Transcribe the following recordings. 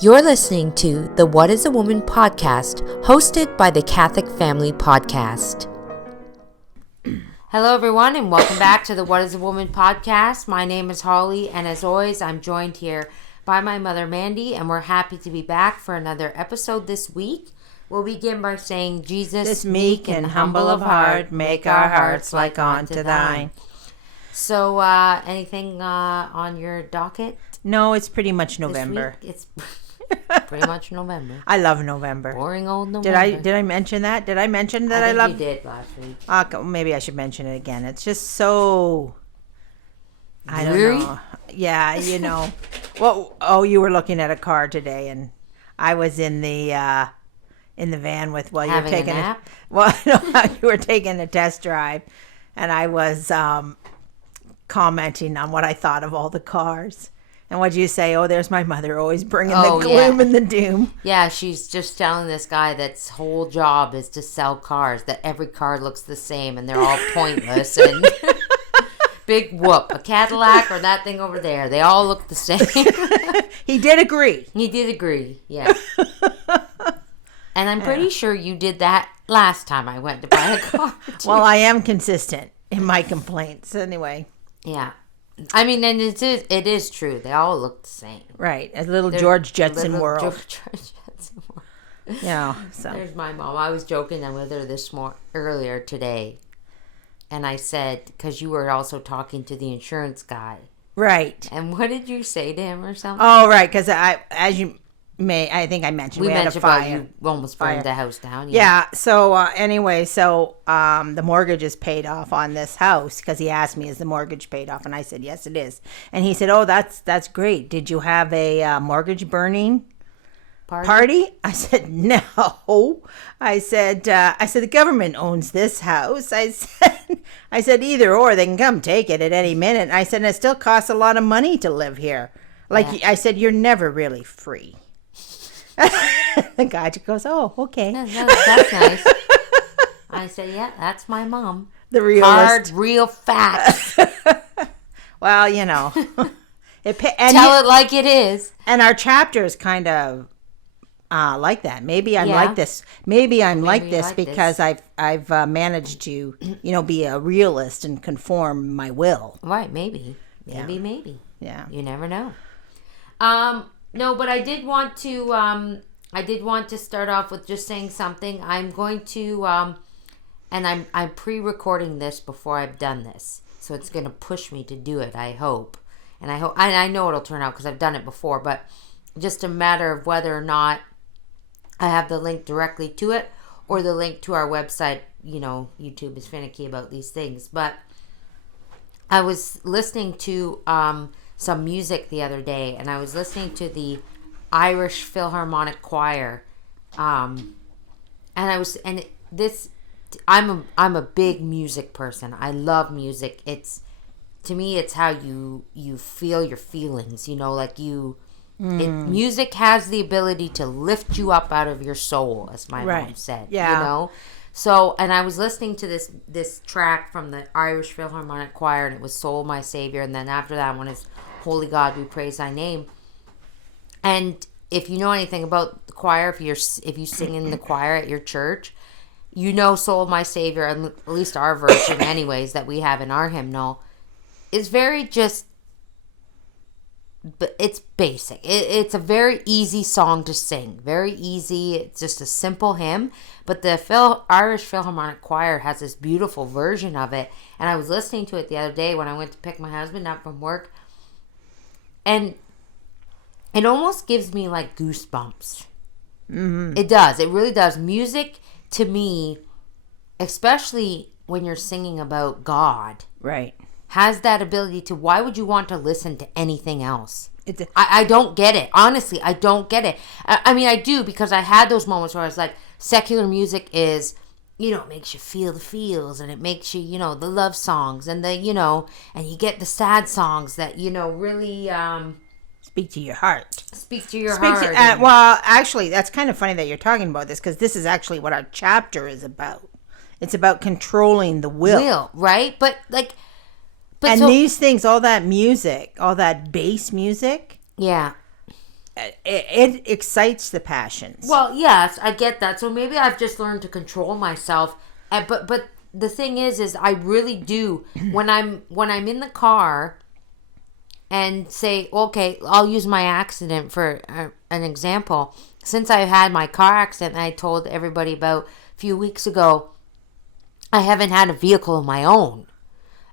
You're listening to the What is a Woman podcast, hosted by the Catholic Family Podcast. Hello, everyone, and welcome back to the What is a Woman podcast. My name is Holly, and as always, I'm joined here by my mother, Mandy, and we're happy to be back for another episode this week. We'll begin by saying, Jesus, meek and humble of heart, make our hearts like unto thine. So, anything on your docket? No, it's pretty much November. It's pretty much November. I love November. Boring old November. Did I mention that? Did I mention that I love? You did last week. Maybe I should mention it again. It's just so. I don't Dreary? know. Yeah, you know. Well, you were looking at a car today, and I was in the van with you were taking a nap. You were taking a test drive, and I was commenting on what I thought of all the cars. And what'd you say? Oh, there's my mother always bringing the gloom and the doom. Yeah, she's just telling this guy that's whole job is to sell cars, that every car looks the same and they're all pointless. And big whoop, a Cadillac or that thing over there, they all look the same. He did agree. He did agree, yeah. And I'm pretty sure you did that last time I went to buy a car, too. Well, I am consistent in my complaints anyway. Yeah. I mean, and it is true. They all look the same. Right. A little George Jetson world. George Jetson world. Yeah. So there's my mom. I was joking with her earlier today. And I said, because you were also talking to the insurance guy. Right. And what did you say to him or something? Oh, right. Because I think I mentioned we had a fire. About you almost burned the house down. Yeah. So anyway, the mortgage is paid off on this house because he asked me, "Is the mortgage paid off?" And I said, "Yes, it is." And he said, "Oh, that's great. Did you have a mortgage burning party?" I said, "No." I said the government owns this house. I said either or, they can come take it at any minute. And I said, and it still costs a lot of money to live here. I said, you're never really free. The guy just goes, "Oh, okay." That's nice. I said, "Yeah, that's my mom. The realist. Hard, real facts." Well, you know. Tell it like it is. And our chapter is kind of like that. Maybe I'm like this. Maybe I'm like this because I've managed to, be a realist and conform my will. Right, maybe. Maybe. Yeah. You never know. No, but I did want to start off with just saying something. I'm going to and I'm pre-recording this before I've done this. So it's going to push me to do it, I hope. And I know it'll turn out because I've done it before, but just a matter of whether or not I have the link directly to it or the link to our website. YouTube is finicky about these things, but I was listening to some music the other day, and I was listening to the Irish Philharmonic Choir, I'm a big music person. I love music. To me it's how you feel your feelings. Music has the ability to lift you up out of your soul, as my mom said. Yeah. So, and I was listening to this track from the Irish Philharmonic Choir, and it was Soul, My Savior, and then after that one is Holy God, We Praise Thy Name. And if you know anything about the choir, if you sing in the choir at your church, Soul, My Savior, and at least our version anyways that we have in our hymnal, is very but it's basic. It's a very easy song to sing. Very easy. It's just a simple hymn. But the Irish Philharmonic Choir has this beautiful version of it. And I was listening to it the other day when I went to pick my husband up from work. And it almost gives me like goosebumps. Mm-hmm. It does. It really does. Music, to me, especially when you're singing about God. Right. Has that ability to, why would you want to listen to anything else? I don't get it. Honestly, I don't get it. I mean, I do, because I had those moments where I was like, secular music is, it makes you feel the feels, and it makes you, the love songs, and and you get the sad songs that, really... speak to your heart. Speak to your heart. Well, actually, that's kind of funny that you're talking about this, because this is actually what our chapter is about. It's about controlling the will. Right? But these things, all that music, all that bass music. Yeah. it excites the passions. Well, yes, I get that. So maybe I've just learned to control myself. But the thing is I really do when I'm in the car and say, okay, I'll use my accident for an example. Since I had my car accident, I told everybody about a few weeks ago, I haven't had a vehicle of my own.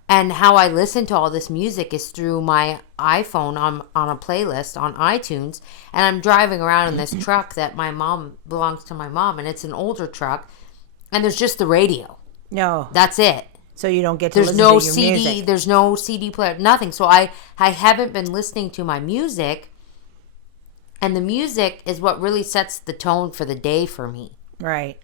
And how I listen to all this music is through my iPhone on a playlist on iTunes. And I'm driving around in this truck that belongs to my mom. And it's an older truck. And there's just the radio. No. That's it. So you don't get to There's listen no to your CD. music. There's no CD player. Nothing. So I haven't been listening to my music. And the music is what really sets the tone for the day for me. Right.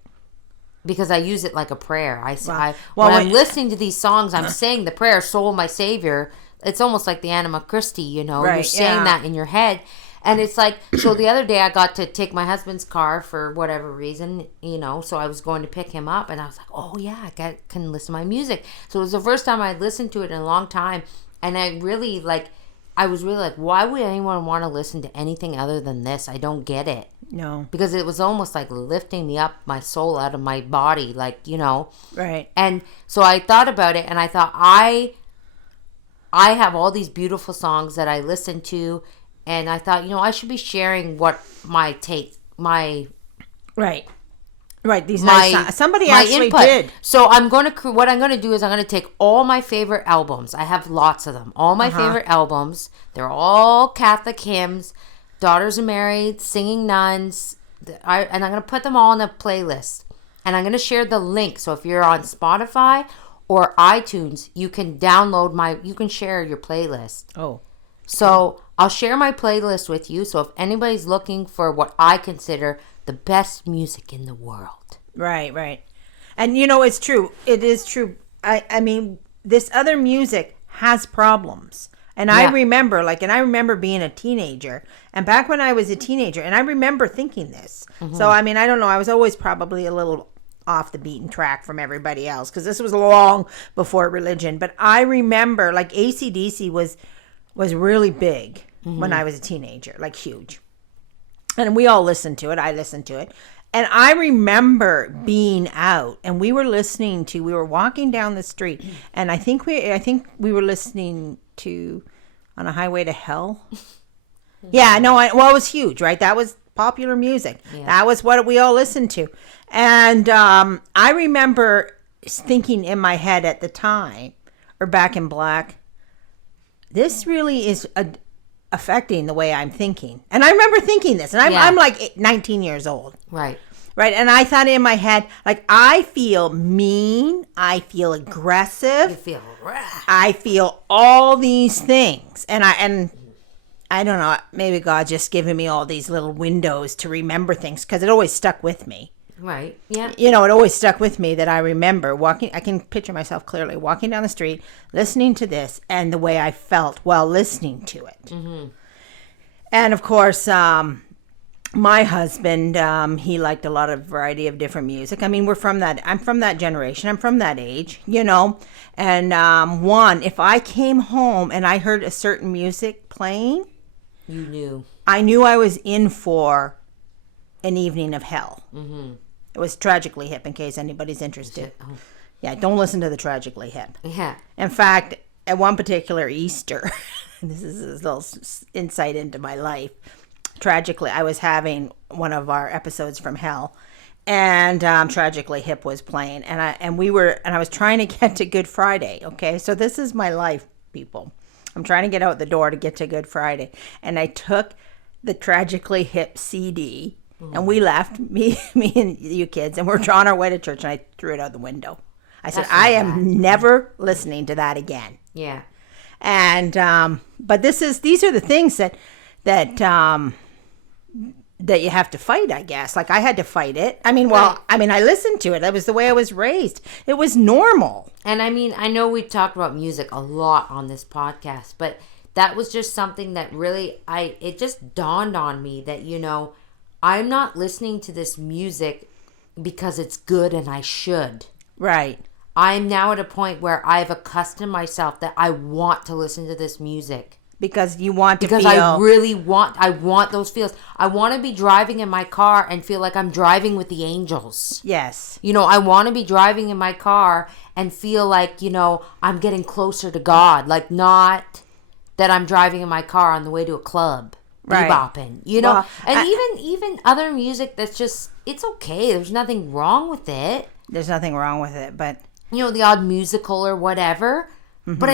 Because I use it like a prayer. When when I'm listening to these songs, I'm saying the prayer, Soul, my Savior. It's almost like the Anima Christi, you know. Right, You're saying that in your head. And it's like, so the other day I got to take my husband's car for whatever reason, you know. So I was going to pick him up. And I was like, oh, yeah, can listen to my music. So it was the first time I listened to it in a long time. And I was really like, why would anyone want to listen to anything other than this? I don't get it. No. Because it was almost like lifting me up, my soul out of my body, like, you know. Right. And so I thought about it, and I thought, I have all these beautiful songs that I listen to, and I thought, you know, I should be sharing what my Right. Right. These nice songs. Somebody actually input. did. So what I'm going to do is I'm going to take all my favorite albums. I have lots of them. All my favorite albums. They're all Catholic hymns. Daughters of Mary, Singing Nuns, and I'm going to put them all in a playlist. And I'm going to share the link. So if you're on Spotify or iTunes, you can you can share your playlist. Oh. So I'll share my playlist with you. So if anybody's looking for what I consider the best music in the world. Right, right. And, you know, it's true. It is true. I mean, this other music has problems. And I remember being a teenager. And back when I was a teenager, and I remember thinking this. So, I mean, I don't know. I was always probably a little off the beaten track from everybody else. Because this was long before religion. But I remember, like, AC/DC was really big when I was a teenager. Like, huge. And we all listened to it. I listened to it. And I remember being out, and we were walking down the street. And I think we were listening to On a Highway to Hell. Yeah, no, it was huge, right? That was popular music. Yeah. That was what we all listened to. And I remember thinking in my head at the time, or Back in Black, this really is affecting the way I'm thinking. And I remember thinking this, and I'm like 19 years old. Right. Right. And I thought in my head, like, I feel mean. I feel aggressive. You feel rough. I feel all these things. And I don't know, maybe God just giving me all these little windows to remember things, because it always stuck with me. Right. Yeah. You know, it always stuck with me that I remember I can picture myself clearly walking down the street, listening to this, and the way I felt while listening to it. Mm-hmm. And of course, my husband, he liked a lot of variety of different music. I mean, I'm from that generation. I'm from that age, you know. And if I came home and I heard a certain music playing, I knew I was in for an evening of hell. Mm-hmm. It was Tragically Hip, in case anybody's interested. Oh. Yeah, don't listen to the Tragically Hip. Yeah. In fact, at one particular Easter, this is a little insight into my life. Tragically, I was having one of our episodes from hell, and Tragically Hip was playing, and I was trying to get to Good Friday. Okay, so this is my life, people. I'm trying to get out the door to get to Good Friday, and I took the Tragically Hip CD, and we left, me and you kids, and we're on our way to church, and I threw it out the window. I said, I am never listening to that again. Yeah. And but these are the things that you have to fight, I guess. Like, I had to fight it. I mean, I listened to it. That was the way I was raised. It was normal. And I mean, I know we talked about music a lot on this podcast, but that was just something that really, it just dawned on me that, you know, I'm not listening to this music because it's good and I should. Right. I'm now at a point where I've accustomed myself that I want to listen to this music. because you want to because feel. I want those feels. I want to be driving in my car and feel like I'm driving with the angels. Yes. You know, I want to be driving in my car and feel like, you know, I'm getting closer to God. Like, not that I'm driving in my car on the way to a club, Right. bebopping, you know. Well, and even other music that's just, it's okay. There's nothing wrong with it. There's nothing wrong with it, but You know, the odd musical or whatever. But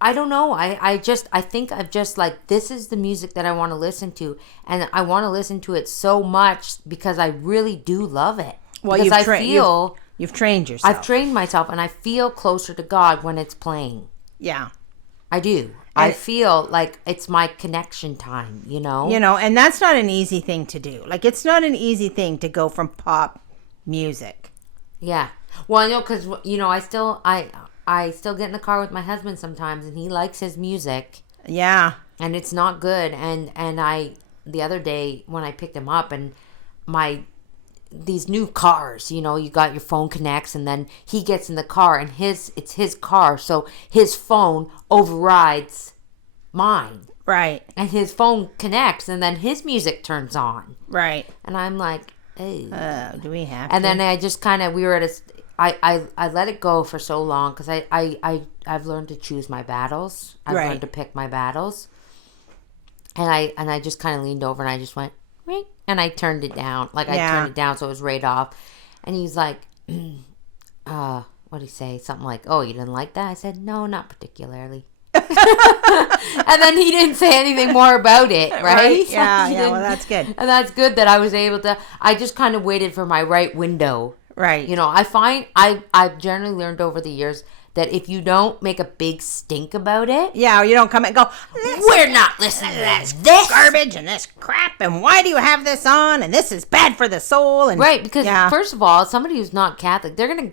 I don't know. I think I've just like, this is the music that I want to listen to. And I want to listen to it so much because I really do love it. well, Because you've trained yourself. I've trained myself and I feel closer to God when it's playing. Yeah. I do. I feel like it's my connection time, you know? You know, and that's not an easy thing to do. Like, it's not an easy thing to go from pop music. Yeah. Well, I know because, you know, I still get in the car with my husband sometimes and he likes his music. Yeah. And it's not good. And the other day when I picked him up and these new cars, you know, you got your phone connects and then he gets in the car and it's his car. So his phone overrides mine Right. and his phone connects and then his music turns on. Right. And I'm like, hey. Do we have And to? then I just kind of, we were at I let it go for so long because I've learned to choose my battles. I've Right. learned to pick my battles. And I just kind of leaned over and I just went, ring, and I turned it down. Like, I Yeah. turned it down so it was right off. And he's like, what did he say? Something like, oh, you didn't like that? I said, no, not particularly. And then he didn't say anything more about it, right? Yeah, He yeah, well, didn't- that's good. And that's good that I was able to, I just kind of waited for my right window. Right. You know, I find I've generally learned over the years that if you don't make a big stink about it, Yeah, or you don't come and go, we're not listening to this this. garbage and this crap, and why do you have this on? And this is bad for the soul. And Right, because yeah, first of all, somebody who's not Catholic, they're gonna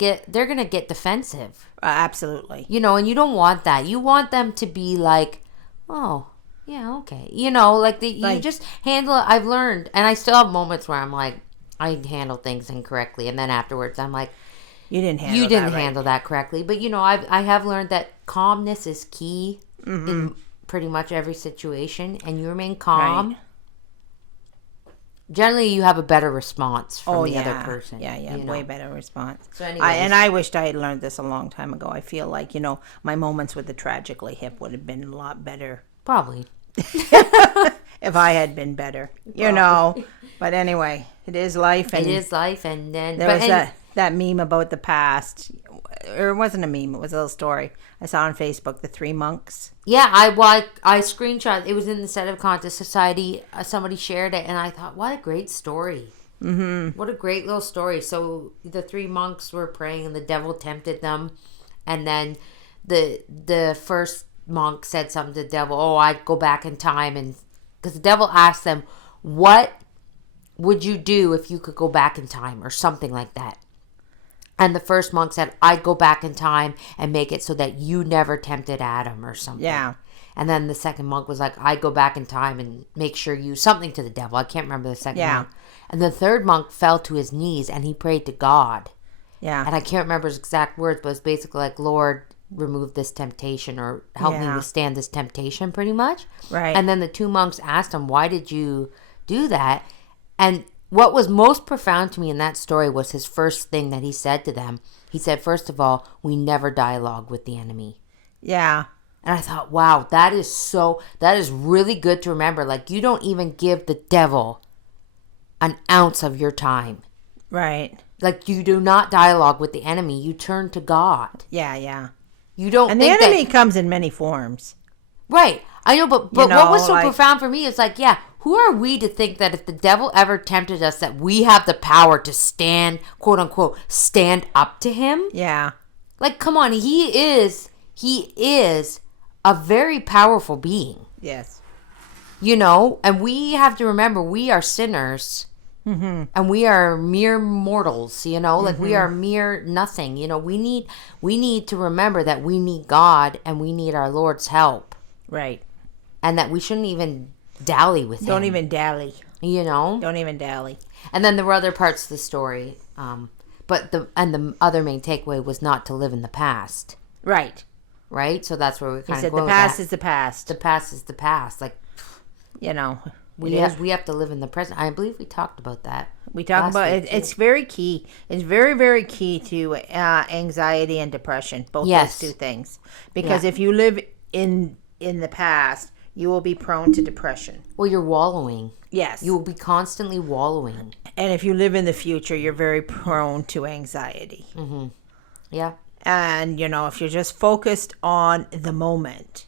get defensive. absolutely. You know, and you don't want that. You want them to be like, oh, yeah, okay. You know, like you Like- just handle it. I've learned, and I still have moments where I'm like, I handle things incorrectly, and then afterwards I'm like, You didn't handle you didn't that right. handle that correctly. But you know, I have learned that calmness is key Mm-hmm. in pretty much every situation, and you remain calm. Right. Generally, you have a better response from the yeah. other person. Yeah, you know? way better response. So anyways. And I wished I had learned this a long time ago. I feel like, you know, my moments with the Tragically Hip would have been a lot better Probably. if I had been better, you know. But anyway, it is life. And It is life, and then there was that meme about the past. Or it wasn't a meme, it was a little story I saw on Facebook, the three monks. Yeah, I screenshot. It was in the Sedative Conscious Society. Somebody shared it, and I thought, what a great story. Mm-hmm. What a great little story. So the three monks were praying, and the devil tempted them, and then the first monk said something to the devil. Oh, I'd go back in time, and because the devil asked them, what would you do if you could go back in time, or something like that. And the first monk said, I'd go back in time and make it so that you never tempted Adam or something. Yeah. And then the second monk was like, I'd go back in time and make sure you something to the devil. I can't remember the second Yeah. monk. And the third monk fell to his knees and he prayed to God. Yeah. And I can't remember his exact words, but it's basically like, Lord, remove this temptation or help me Yeah. withstand this temptation, pretty much. Right. And then the two monks asked him, why did you do that? And what was most profound to me in that story was his first thing that he said to them. He said, first of all, we never dialogue with the enemy. Yeah. And I thought, wow, that is really good to remember. Like, you don't even give the devil an ounce of your time. Right. Like, you do not dialogue with the enemy. You turn to God. Yeah, yeah. You don't And the think enemy that... comes in many forms. Right. I know, but You what was know, so like- profound for me is like, yeah, who are we to think that if the devil ever tempted us that we have the power to stand, quote unquote, stand up to him? Yeah. Like, come on, he is a very powerful being, Yes. you know? And we have to remember we are sinners. Mm-hmm. And we are mere mortals, you know, like we are mere nothing. You know, we need to remember that we need God and we need our Lord's help, Right. and that we shouldn't even dally with him. Don't even dally. You know? Don't even dally. And then there were other parts of the story. But the other main takeaway was not to live in the past. Right. right? So that's where we He kind said of go the with past that. is the past. The past is the past. Like, You know, we have to live in the present. I believe we talked about that. we talk last about week, it. too. It's very key. It's very, very key to anxiety and depression. Both Yes. those two things. Because Yeah. if you live in the past, you will be prone to depression. Well, you're wallowing. Yes. You will be constantly wallowing. And if you live in the future, you're very prone to anxiety. Yeah. And, if you're just focused on the moment,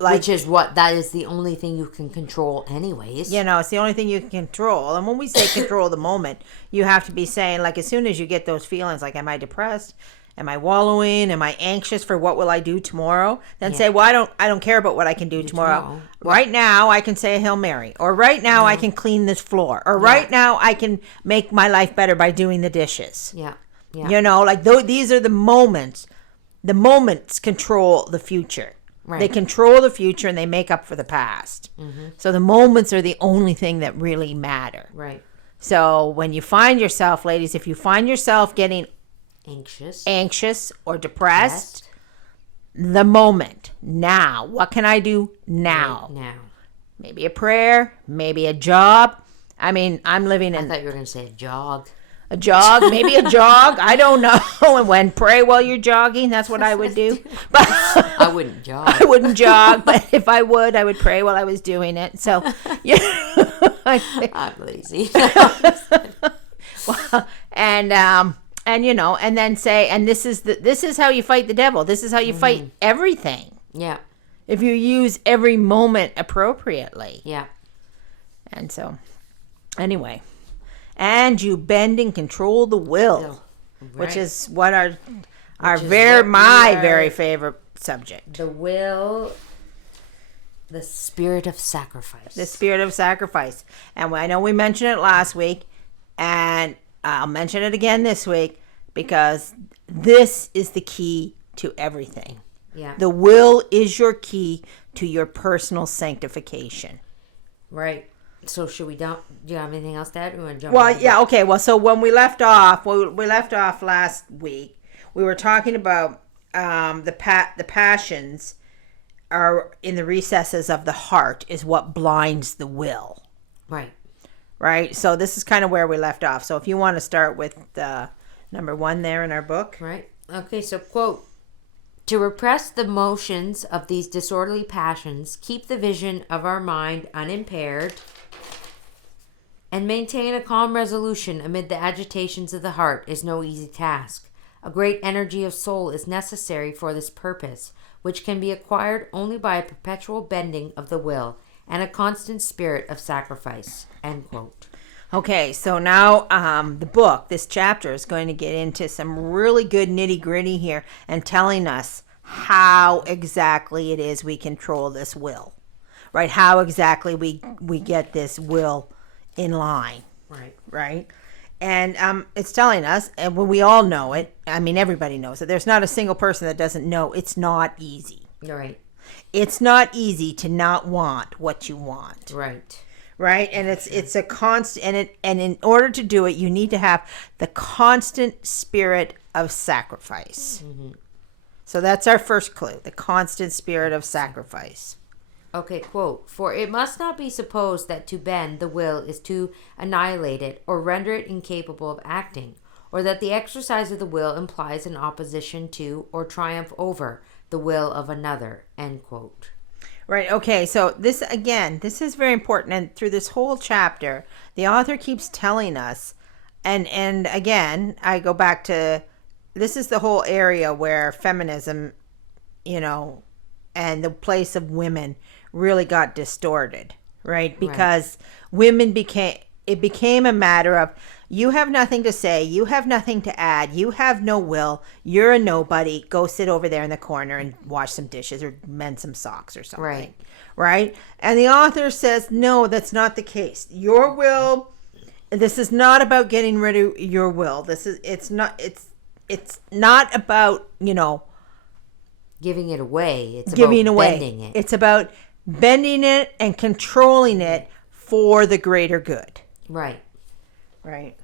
like, Which is that is the only thing you can control anyways. it's the only thing you can control. And when we say control the moment, you have to be saying, like, as soon as you get those feelings, like, am I depressed? Am I wallowing? Am I anxious for what will I do tomorrow? Then say, well, I don't care about what I can do tomorrow. Right now, I can say a Hail Mary. Or right now, I can clean this floor. Or right now, I can make my life better by doing the dishes. Yeah. Yeah. Like, these are the moments. The moments control the future. Right. They control the future and they make up for the past. So the moments are the only thing that really matter. Right. So when you find yourself, ladies, if you find yourself getting Anxious or depressed, the moment, now. What can I do now? Right now. Maybe a prayer, maybe a job. I mean, I'm living I in thought you were going to say a jog. a jog, maybe a jog. I don't know. And when pray while you're jogging, that's what I would do. But I wouldn't jog. I wouldn't jog, but if I would, I would pray while I was doing it. So, I'm lazy. and then say, and this is how you fight the devil. This is how you fight everything. Yeah. If you use every moment appropriately. Yeah. And so, anyway, and you bend and control the will, which Right. is what my what very favorite subject. The will, the spirit of sacrifice. The spirit of sacrifice. And I know we mentioned it last week, and I'll mention it again this week because this is the key to everything. Yeah. The will is your key to your personal sanctification. Right. So should we do you have anything else to add? Or you want to jump Well, in? yeah, okay. Well, so when we left off last week, we were talking about the passions are in the recesses of the heart is what blinds the will. Right. Right? So this is kind of where we left off. So if you want to start with number 1 there in our book. Right. Okay, so quote, to repress the motions of these disorderly passions, keep the vision of our mind unimpaired, and maintain a calm resolution amid the agitations of the heart is no easy task. A great energy of soul is necessary for this purpose, which can be acquired only by a perpetual bending of the will and a constant spirit of sacrifice. End quote. Okay, so now this chapter is going to get into some really good nitty gritty here and telling us how exactly it is we control this will, right? How exactly we get this will in line, right? And it's telling us, and when we all know it, I mean, everybody knows it. There's not a single person that doesn't know it's not easy. Right. It's not easy to not want what you want. Right. Right, and it's a constant, and in order to do it, you need to have the constant spirit of sacrifice. So that's our first clue: the constant spirit of sacrifice. Okay, quote, for it must not be supposed that to bend the will is to annihilate it or render it incapable of acting, or that the exercise of the will implies an opposition to or triumph over the will of another. End quote. Right. Okay. So this is very important. And through this whole chapter, the author keeps telling us, and again, I go back to, this is the whole area where feminism, and the place of women really got distorted, right? Because women became a matter of, you have nothing to say, you have nothing to add, you have no will, you're a nobody, go sit over there in the corner and wash some dishes or mend some socks or something. Right? And the author says, no, that's not the case. Your will, this is not about getting rid of your will. It's not about, Giving it away. It's giving about away. bending it. It's about bending it and controlling it for the greater good. Right. Right.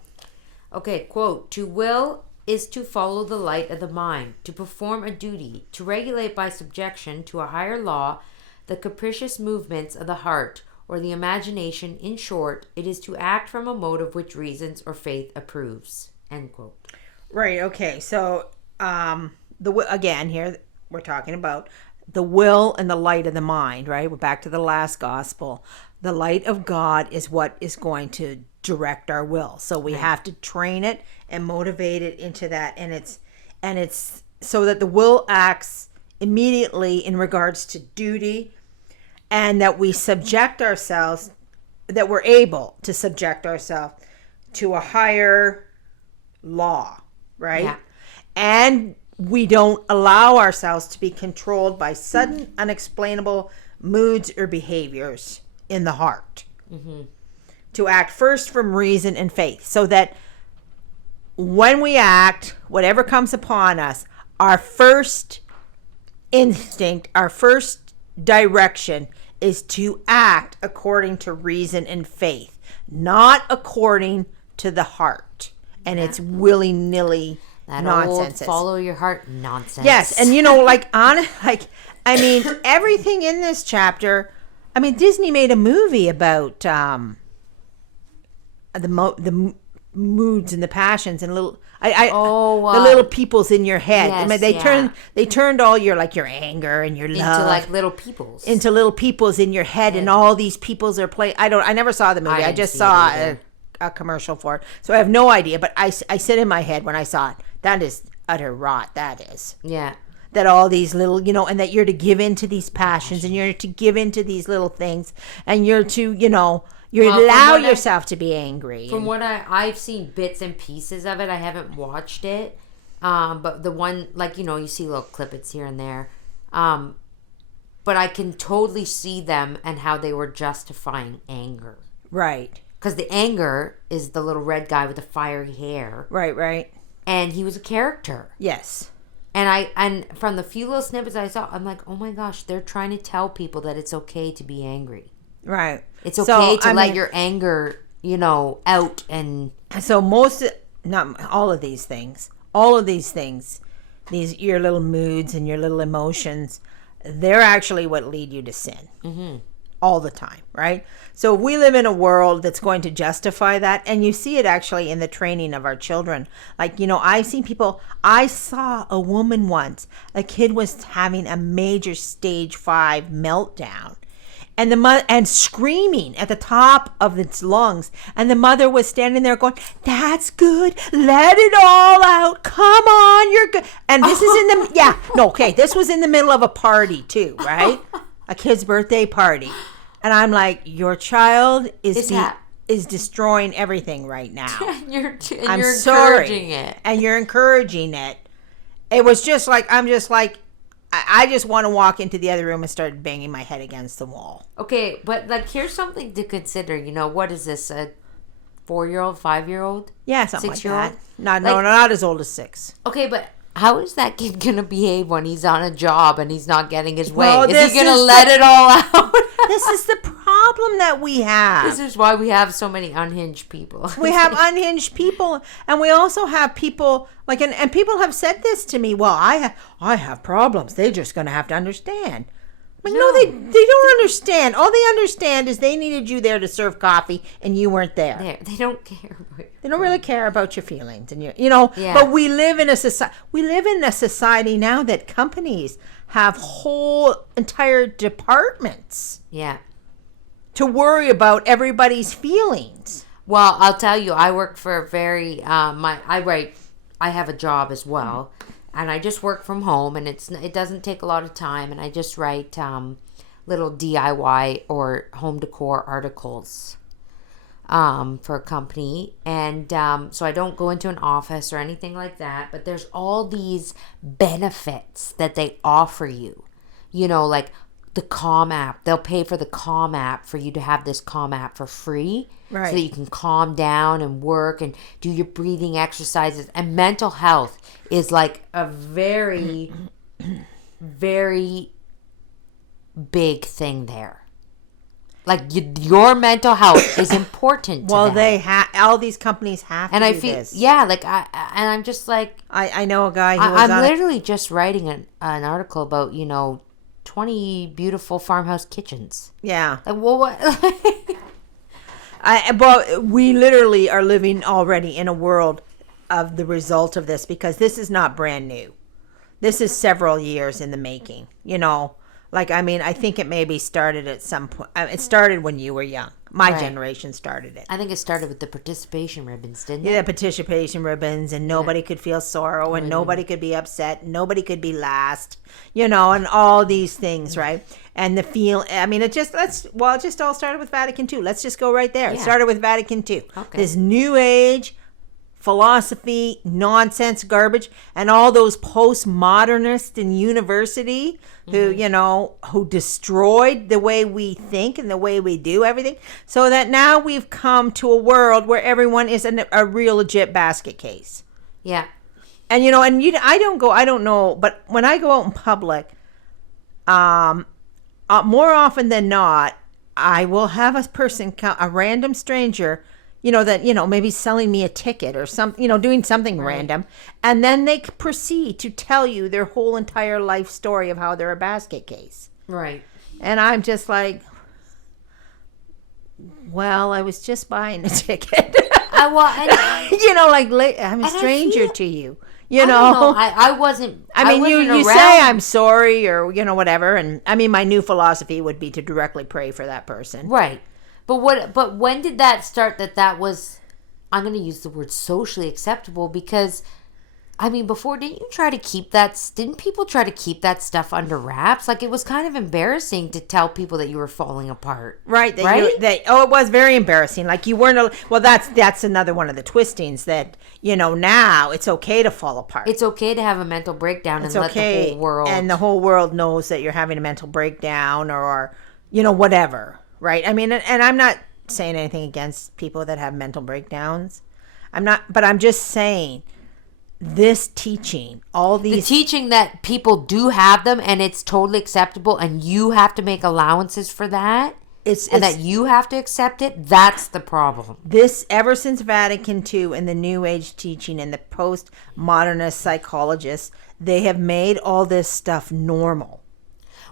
Okay, quote, to will is to follow the light of the mind, to perform a duty, to regulate by subjection to a higher law the capricious movements of the heart or the imagination. In short, it is to act from a motive which reasons or faith approves. End quote. Right. Okay. So, again, here we're talking about the will and the light of the mind, right? We're back to the last gospel. The light of God is what is going to direct our will. So we have to train it and motivate it into that. And it's so that the will acts immediately in regards to duty, and that we subject ourselves, that we're able to subject ourselves to a higher law, right? Yeah. And we don't allow ourselves to be controlled by sudden, unexplainable moods or behaviors in the heart. Mm-hmm. To act first from reason and faith, so that when we act, whatever comes upon us, our first instinct, our first direction is to act according to reason and faith, not according to the heart. And it's willy-nilly That nonsense. old follow your heart nonsense. Yes, and everything in this chapter. I mean, Disney made a movie about the moods and the passions and the little peoples in your head. Yes, I mean, they turned all your anger and your love into like little peoples. into little peoples in your head, and all these peoples are playing. I never saw the movie. I just saw a commercial for it, so I have no idea. But I said in my head when I saw it, that is utter rot. That is. Yeah. That all these little, and that you're to give into these passions, and you're to give into these little things, and you're to, allow yourself to be angry. From what I've seen bits and pieces of it, I haven't watched it. But the one, you see little clippets here and there. But I can totally see them and how they were justifying anger. Right. Because the anger is the little red guy with the fiery hair. Right. And he was a character. Yes. And from the few little snippets I saw, I'm like, oh my gosh, they're trying to tell people that it's okay to be angry. Right. It's okay to let your anger, out. And so not all of these things, your little moods and your little emotions, they're actually what lead you to sin. Mm-hmm. All the time, right? So we live in a world that's going to justify that, and you see it actually in the training of our children. I've seen people. I saw a woman once. A kid was having a major stage 5 meltdown, and screaming at the top of its lungs, and the mother was standing there going, "That's good. Let it all out. Come on, you're good." And this is this was in the middle of a party too, right? A kid's birthday party. And I'm like, your child is destroying everything right now. you're encouraging it. And you're encouraging it. It was just like, I just want to walk into the other room and start banging my head against the wall. Okay, but here's something to consider. What is this, a 4-year-old, 5-year-old? Yeah, something 6-year-old? Like that. Not as old as 6. Okay, but how is that kid going to behave when he's on a job and he's not getting his way? Is he going to let it all out? This is the problem that we have. This is why we have so many unhinged people. We have unhinged people, and we also have people and people have said this to me. Well, I have problems. They're just going to have to understand. No, they don't understand. All they understand is they needed you there to serve coffee, and you weren't there. They don't care. They don't really care about your feelings, and But we live in a society. We live in a society now that companies have whole entire departments. Yeah. To worry about everybody's feelings. Well, I'll tell you, I work for a very I have a job as well. And I just work from home, and it doesn't take a lot of time, and I just write little DIY or home decor articles for a company, and so I don't go into an office or anything like that, but there's all these benefits that they offer you, like the Calm app. They'll pay for the Calm app for you to have this Calm app for free. Right. So that you can calm down and work and do your breathing exercises. And mental health is like a very, very big thing there. your mental health is important to Well, them. they all these companies have And to I do feel, this. yeah, like I'm just like, I know a guy who was I'm on literally just writing an article about 20 beautiful farmhouse kitchens. yeah. Like, well, what? But we literally are living already in a world of the result of this, because this is not brand new. This is several years in the making. Like, I mean, I think it maybe started at some point. It started when you were young. My Right. generation started it. I think it started with the participation ribbons, didn't Yeah, it? participation ribbons, and nobody could feel sorrow, and nobody could be upset, nobody could be last, and all these things, right? And I mean, it just all started with Vatican II. Let's just go right there. It Yeah. started with Vatican II. Okay. This new age philosophy, nonsense, garbage, and all those postmodernists in university who destroyed the way we think and the way we do everything, so that now we've come to a world where everyone is a real legit basket case. Yeah. And I don't know, but when I go out in public, more often than not, I will have a person, a random stranger, maybe selling me a ticket or something, doing something random. And then they proceed to tell you their whole entire life story of how they're a basket case. Right. And I'm just like, well, I was just buying a ticket. I'm a stranger to you. I don't know. I wasn't. I mean, wasn't you around. say I'm sorry or, whatever. And I mean, my new philosophy would be to directly pray for that person. Right. But when did that start that was, I'm going to use the word socially acceptable? Because, I mean, before, didn't people try to keep that stuff under wraps? Like, it was kind of embarrassing to tell people that you were falling apart. Right. Right? It was very embarrassing. Like, you weren't, well, that's another one of the twistings that, now it's okay to fall apart. It's okay to have a mental breakdown and let the whole world. And the whole world knows that you're having a mental breakdown or whatever. Right. I mean, and I'm not saying anything against people that have mental breakdowns. But I'm just saying this teaching, the teaching that people do have them and it's totally acceptable and you have to make allowances for that. That you have to accept it. That's the problem. This, ever since Vatican II and the New Age teaching and the postmodernist psychologists, they have made all this stuff normal.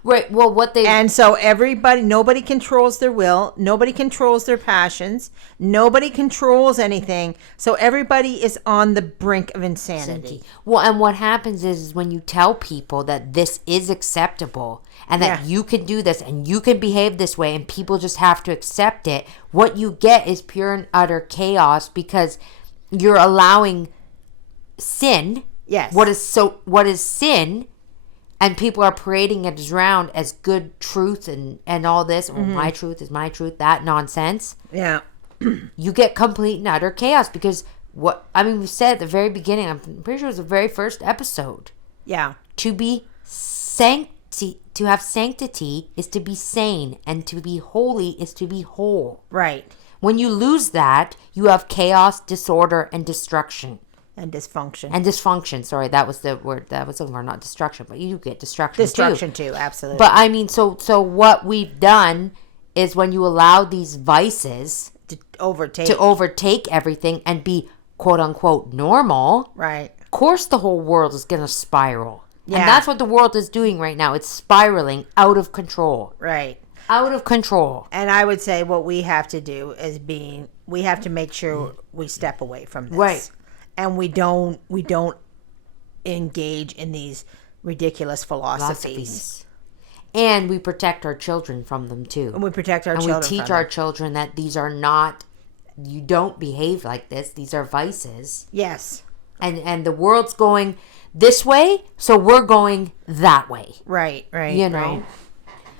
Right. Well, and so nobody controls their will. Nobody controls their passions. Nobody controls anything. So everybody is on the brink of insanity. Well, and what happens is when you tell people that this is acceptable and that you can do this and you can behave this way and people just have to accept it, what you get is pure and utter chaos because you're allowing sin. Yes. What is sin? And people are parading it around as good truth and all this. Mm-hmm. My truth is my truth. That nonsense. Yeah. You get complete and utter chaos because we said at the very beginning, I'm pretty sure it was the very first episode. Yeah. To have sanctity is to be sane, and to be holy is to be whole. Right. When you lose that, you have chaos, disorder, and destruction. And dysfunction. Sorry, that was the word. That was the word, not destruction. But you get destruction too, absolutely. But I mean, so what we've done is when you allow these vices to overtake everything and be quote unquote normal. Right. Of course, the whole world is going to spiral. Yeah. And that's what the world is doing right now. It's spiraling out of control. Right. Out of control. And I would say what we have to do we have to make sure we step away from this. Right. And we don't engage in these ridiculous philosophies. And we protect our children from them too. And we protect our children. And we teach our children that these are not, you don't behave like this. These are vices. Yes. And the world's going this way, so we're going that way. Right. Right.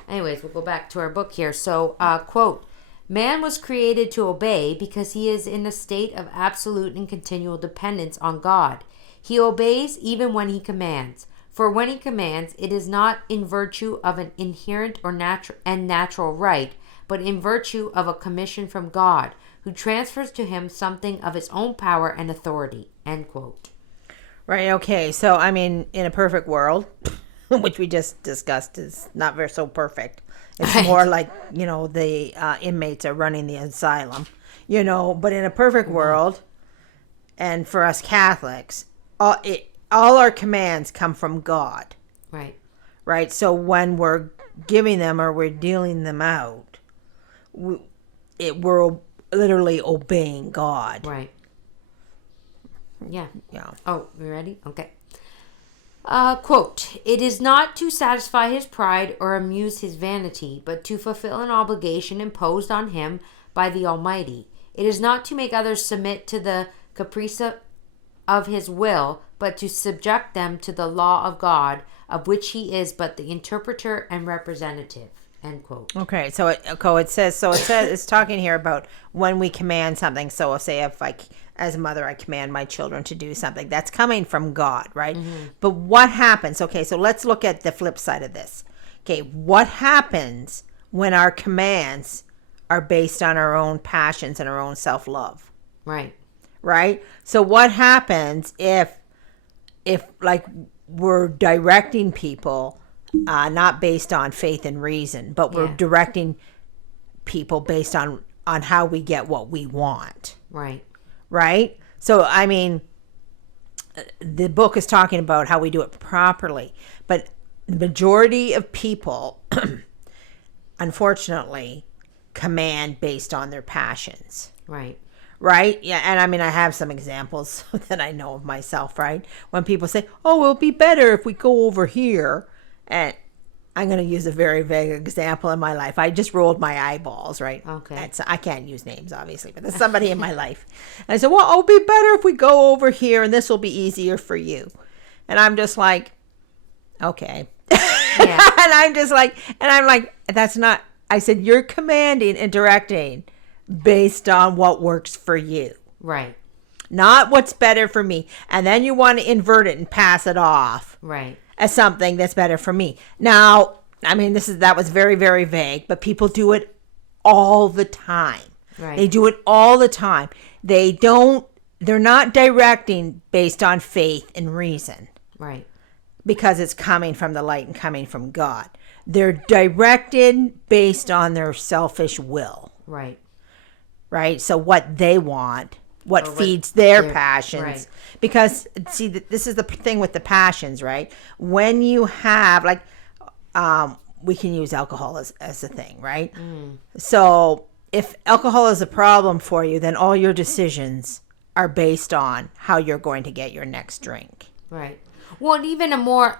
Anyways, we'll go back to our book here. So, quote, "Man was created to obey because he is in a state of absolute and continual dependence on God. He obeys even when he commands. For when he commands, it is not in virtue of an inherent or natural right, but in virtue of a commission from God, who transfers to him something of his own power and authority." End quote. Right, okay. So, I mean, in a perfect world, which we just discussed is not very so perfect, It's Right. more like, the inmates are running the asylum, but in a perfect world, and for us Catholics, all our commands come from God, Right. right? So when we're giving them or we're dealing them out, we're literally obeying God. Right. Yeah. Yeah. Oh, you ready? Okay. Quote, "It is not to satisfy his pride or amuse his vanity, but to fulfill an obligation imposed on him by the Almighty. It is not to make others submit to the caprice of his will, but to subject them to the law of God, of which he is but the interpreter and representative." End quote. Okay, so it says it's talking here about when we command something. So I'll say if as a mother, I command my children to do something, that's coming from God, right? But what happens? Okay, so let's look at the flip side of this. Okay, what happens when our commands are based on our own passions and our own self-love, Right. right? So what happens if like we're directing people not based on faith and reason, but we're Yeah. directing people based on how we get what we want, Right. right? So I mean, the book is talking about how we do it properly, but the majority of people unfortunately command based on their passions, Right. right? Yeah, and I mean, I have some examples that I know of myself, right? When people say, "Oh, it'll be better if we go over here," and I'm going to use a very vague example in my life. I just rolled my eyeballs, right? Okay. I can't use names, obviously, but there's somebody in my life. And I said, "Well, it'll be better if we go over here, and this will be easier for you." And I'm just like, okay. Yeah. And I'm like, that's not, I said, you're commanding and directing based on what works for you, Right. not what's better for me. And then you want to invert it and pass it off Right. as something that's better for me. Now, I mean, that was very, very vague, but people do it all the time. Right. They do it all the time. They're not directing based on faith and reason, Right. because it's coming from the light and coming from God. They're directed based on their selfish will, Right. right? So what they want, what Or what feeds their their- passions. right. Because, see, this is the thing with the passions, right? When you have, like, we can use alcohol as a thing, right? So if alcohol is a problem for you, then all your decisions are based on how you're going to get your next drink. Right. Well, and even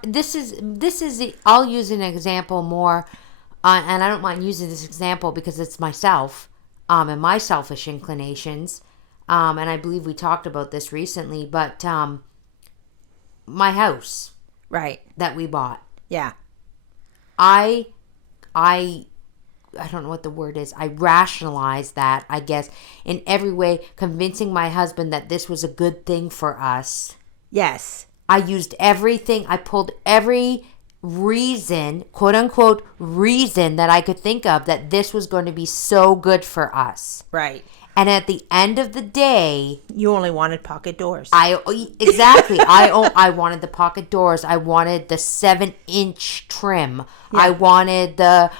this is I'll use an example more, and I don't mind using this example because it's myself, and my selfish inclinations, and I believe we talked about this recently, but my house Right. that we bought, Yeah. I don't know what the word is. I rationalized that, I guess, in every way, convincing my husband that this was a good thing for us. Yes. I used everything. I pulled every reason, quote unquote, reason that I could think of that this was going to be so good for us. Right. And at the end of the day, You only wanted pocket doors. I wanted the pocket doors. I wanted the 7-inch trim. I wanted the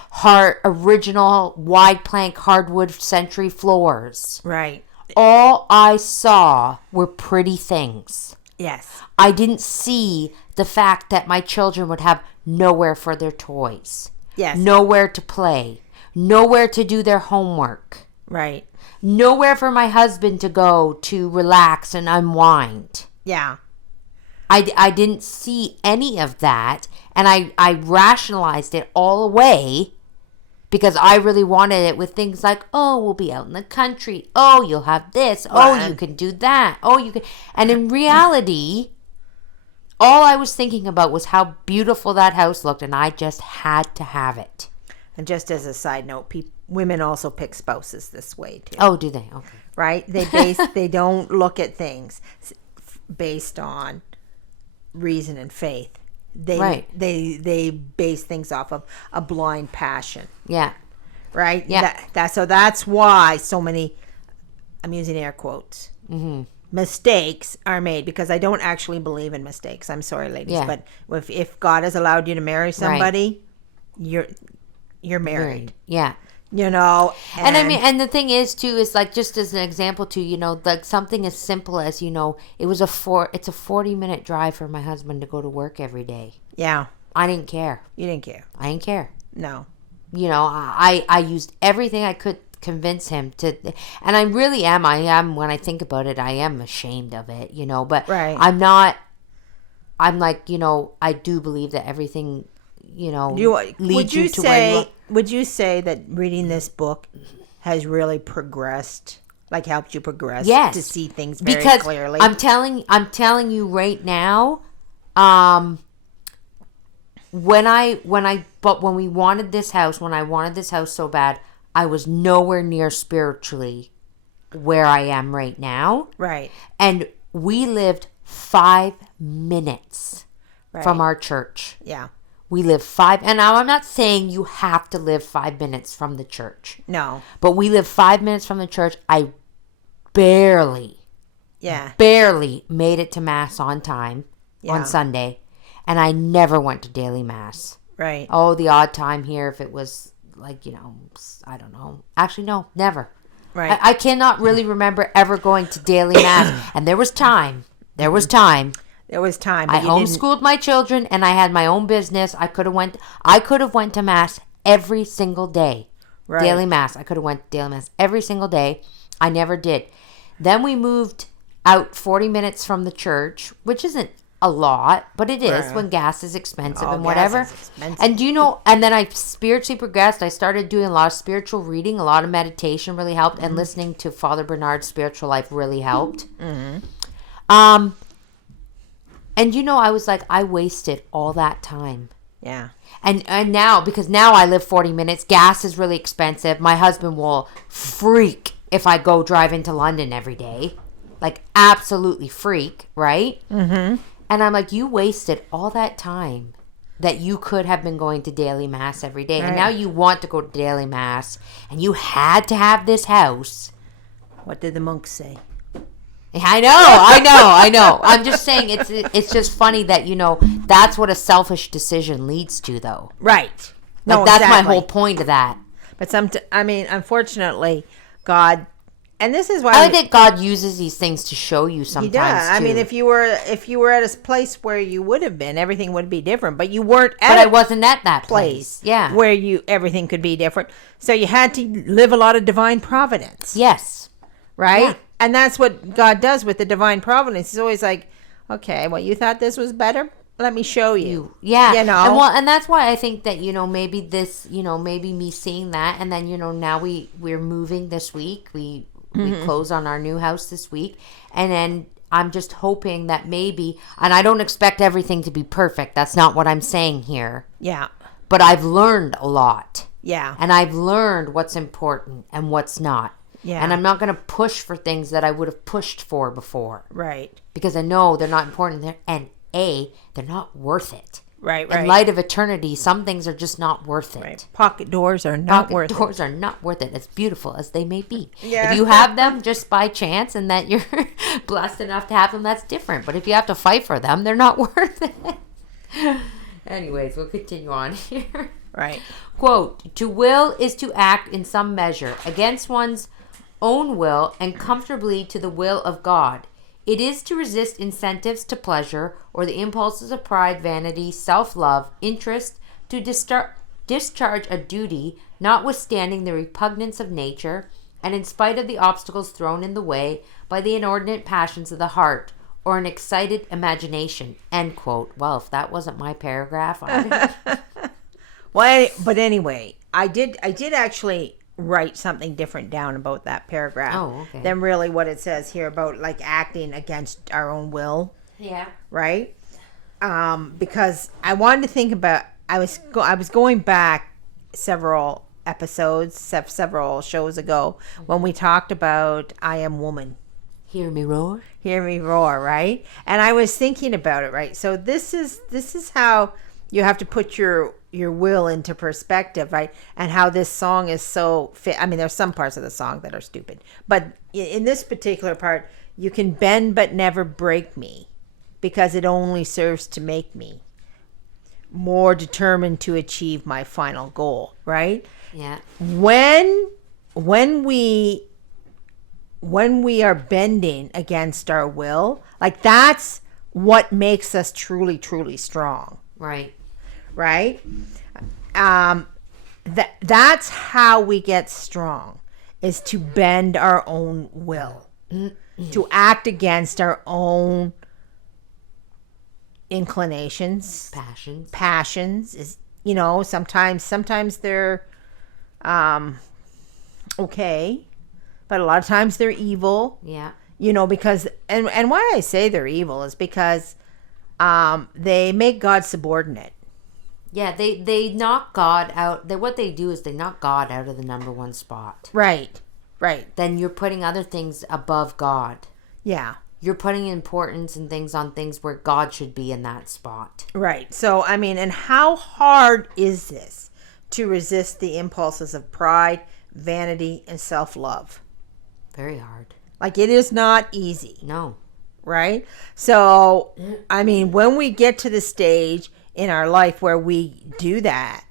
original wide plank hardwood Century floors. Right. All I saw were pretty things. Yes. I didn't see the fact that my children would have nowhere for their toys. Yes. Nowhere to play. Nowhere to do their homework. Right. Nowhere for my husband to go to relax and unwind. Yeah. I didn't see any of that, and I rationalized it all away because I really wanted it with things like, oh, we'll be out in the country. Oh, you'll have this. Oh, you can do that. Oh, you can. And in reality, all I was thinking about was how beautiful that house looked, and I just had to have it. And just as a side note, women also pick spouses this way too. Oh, do they? Okay. Right? They don't look at things based on reason and faith. They base things off of a blind passion. Yeah. Right? Yeah. That's why so many, I'm using air quotes, mistakes are made, because I don't actually believe in mistakes. I'm sorry, ladies, Yeah. but if God has allowed you to marry somebody, you're married. Yeah. You know, And I mean, and the thing is too, is like, just as an example too, you know, like something as simple as, you know, it's a 40-minute drive for my husband to go to work every day. yeah, I didn't care. you didn't care. I didn't care. No. You know, I used everything I could convince him to, and I really am. I am, when I think about it, I am ashamed of it, you know, but Right. I'm not. I'm like, you know, I do believe that everything, you know, leads you to where you are. Would you say that reading this book has really progressed, like helped you progress Yes, to see things very because clearly? I'm telling you right now, when we wanted this house, when I wanted this house so bad, I was nowhere near spiritually where I am right now. Right. And we lived 5 minutes from our church. Yeah. We live 5, and now I'm not saying you have to live 5 minutes from the church, No. but we live 5 minutes from the church. I barely made it to Mass on time on Sunday, and I never went to daily Mass. Right. Oh, the odd time here, if it was like, you know, I don't know. Actually, no, never. Right. I cannot really remember ever going to daily Mass, and there was time. There was time. There was time. I But you didn't. homeschooled my children, and I had my own business. I could have went to Mass every single day. Right. Daily Mass. I could have went to daily Mass every single day. I never did. Then we moved out 40 minutes from the church, which isn't a lot, but it is when gas is expensive and whatever. Gas is expensive. And do you know, and then I spiritually progressed. I started doing a lot of spiritual reading, a lot of meditation really helped, and listening to Father Bernard's Spiritual Life really helped. And you know, I was like, I wasted all that time. Yeah. And now, because now I live 40 minutes, gas is really expensive. My husband will freak if I go drive into London every day. Like, absolutely freak, right? Mm-hmm. And I'm like, you wasted all that time that you could have been going to daily Mass every day. Right. And now you want to go to daily Mass, and you had to have this house. What did the monks say? I know. I'm just saying, it's just funny that, you know, that's what a selfish decision leads to, though. Right. Like, No, that's exactly. my whole point of that. But unfortunately, God, and this is why I think God uses these things to show you He sometimes, does. I too. mean, if you were at a place where you would have been, everything would be different. But you weren't But at I a wasn't at that place. Yeah. where everything could be different. So you had to live a lot of divine providence. Yes. Right? Yeah. And that's what God does with the divine providence. He's always like, okay, well, you thought this was better? Let me show you. Yeah. You know? And that's why I think that, you know, maybe this, you know, maybe me seeing that, and then, you know, now we're moving this week. We close on our new house this week. And then I'm just hoping that maybe, and I don't expect everything to be perfect. That's not what I'm saying here. Yeah. But I've learned a lot. Yeah. And I've learned what's important and what's not. Yeah. And I'm not going to push for things that I would have pushed for before. Right. Because I know they're not important. They're not worth it. Right. In light of eternity, some things are just not worth it. Right. Pocket doors are not worth Pocket doors are not worth it, as beautiful as they may be. Yeah. If you have them just by chance and that you're blessed enough to have them, that's different. But if you have to fight for them, they're not worth it. Anyways, we'll continue on here. Right. Quote, to will is to act in some measure against one's own will and comfortably to the will of God. It is to resist incentives to pleasure or the impulses of pride, vanity, self-love, interest, to discharge a duty notwithstanding the repugnance of nature and in spite of the obstacles thrown in the way by the inordinate passions of the heart or an excited imagination. End quote. Well, if that wasn't my paragraph, Well, but anyway, I did actually write something different down about that paragraph than really what it says here about like acting against our own will. Yeah. Right? Because I wanted to think about I was going back several episodes, several shows ago when we talked about I Am Woman. Hear me roar. Hear me roar, right? And I was thinking about it, right? So this is how you have to put your will into perspective, right? And how this song is so fit. I mean, there's some parts of the song that are stupid, but in this particular part, you can bend but never break me, because it only serves to make me. more determined to achieve my final goal, right? Yeah. When we are bending against our will, like that's what makes us truly strong, Right. right? That's how we get strong, is to bend our own will, to act against our own inclinations, passions. Is, you know, sometimes they're okay, but a lot of times they're evil. Yeah. You know, because and why I say they're evil is because they make God subordinate. Yeah, they knock God out. What they do is they knock God out of the number one spot. Right. Then you're putting other things above God. Yeah. You're putting importance and things on things where God should be in that spot. Right. So, I mean, and how hard is this to resist the impulses of pride, vanity, and self-love? Very hard. Like, it is not easy. No. Right? So, I mean, when we get to the stage in our life where we do that,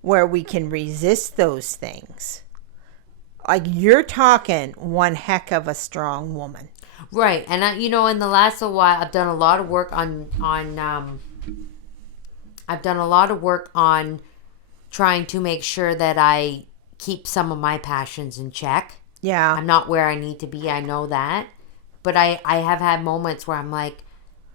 where we can resist those things, like, you're talking one heck of a strong woman. Right. And I, in the last little while, I've done a lot of work on trying to make sure that I keep some of my passions in check. Yeah. I'm not where I need to be. I know that. But I have had moments where I'm like,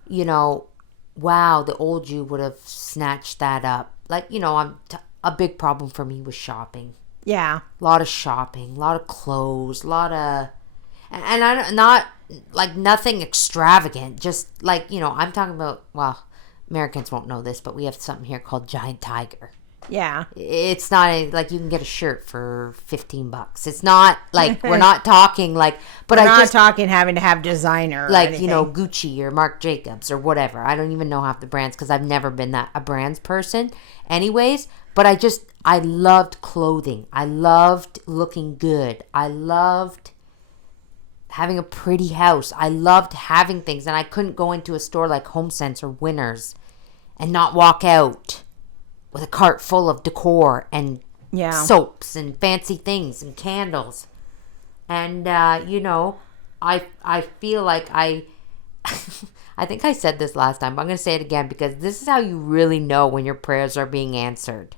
wow, the old you would have snatched that up. Like, a big problem for me was shopping. Yeah. A lot of shopping, a lot of clothes, a lot of... And I'm not, like, nothing extravagant. Just, like, I'm talking about... Well, Americans won't know this, but we have something here called Giant Tiger. Yeah. It's not like you can get a shirt for $15. It's not like we're not talking like, but we're not talking having to have designer, like anything. Gucci or Marc Jacobs or whatever. I don't even know half the brands because I've never been a brands person, anyways. But I loved clothing. I loved looking good. I loved having a pretty house. I loved having things, and I couldn't go into a store like HomeSense or Winners and not walk out with a cart full of decor and soaps and fancy things and candles. And, I feel like I think I said this last time, but I'm going to say it again because this is how you really know when your prayers are being answered.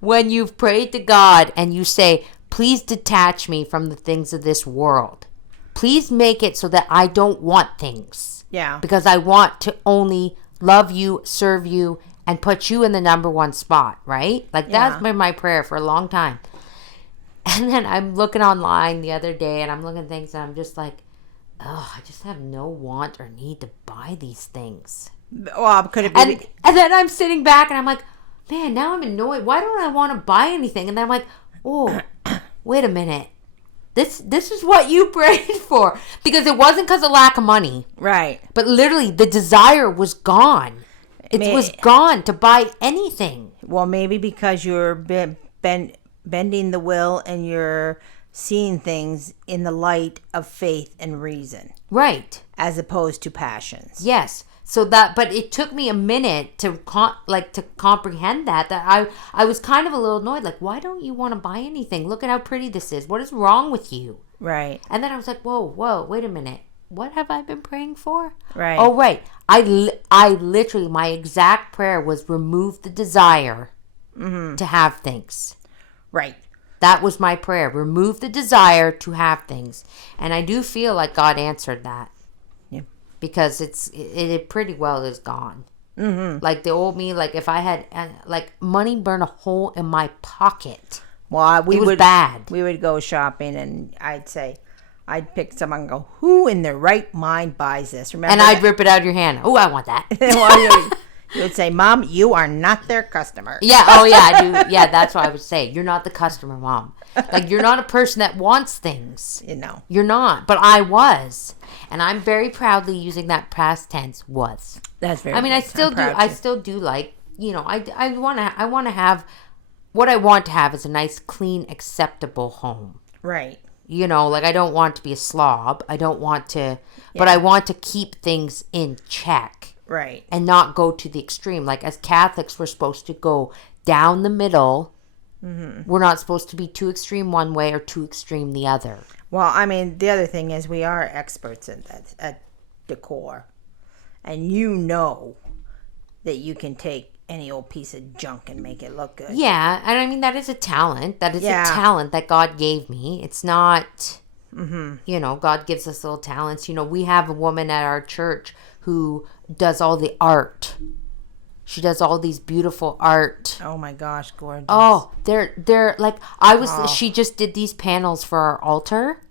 When you've prayed to God and you say, please detach me from the things of this world. Please make it so that I don't want things. Yeah. Because I want to only love you, serve you, and put you in the number one spot, right? Like, that's been my prayer for a long time. And then I'm looking online the other day, and I'm looking at things, and I'm just like, oh, I just have no want or need to buy these things. Well, could it be... And then I'm sitting back, and I'm like, man, now I'm annoyed. Why don't I want to buy anything? And then I'm like, oh, wait a minute. This is what you prayed for. Because it wasn't because of lack of money. Right. But literally, the desire was gone. It was gone to buy anything. Well, maybe because you're bending the will and you're seeing things in the light of faith and reason. Right. As opposed to passions. Yes. So but it took me a minute to comprehend that I was kind of a little annoyed. Like, why don't you want to buy anything? Look at how pretty this is. What is wrong with you? Right. And then I was like, whoa, wait a minute. What have I been praying for? Right. Oh, right. I literally, my exact prayer was remove the desire to have things. Right. That was my prayer. Remove the desire to have things. And I do feel like God answered that. Because it pretty well is gone. Mm-hmm. Like the old me, like if I had like money burn a hole in my pocket. Well, it was bad. We would go shopping, and I'd pick someone and go, who in their right mind buys this? Remember? And I'd rip it out of your hand. Oh, I want that. Well, you would say, Mom, you are not their customer. Yeah. Oh, yeah. I do. Yeah, that's what I would say. You're not the customer, Mom. Like, you're not a person that wants things. You're not. But I was. And I'm very proudly using that past tense, was. That's very I mean, good. I still do like, I want to have, what I want to have is a nice, clean, acceptable home. Right. Like, I don't want to be a slob. I don't want to, but I want to keep things in check. Right. and not go to the extreme. Like as Catholics, we're supposed to go down the middle. We're not supposed to be too extreme one way or too extreme the other. Well, I mean, the other thing is we are experts at decor. And you know that you can take any old piece of junk and make it look good. Yeah, and I mean that is a talent. That is Yeah. a talent that God gave me. It's not, you know, God gives us little talents. You know, we have a woman at our church who does all the art. She does all these beautiful art. Oh my gosh, gorgeous. Oh, they're like she just did these panels for our altar.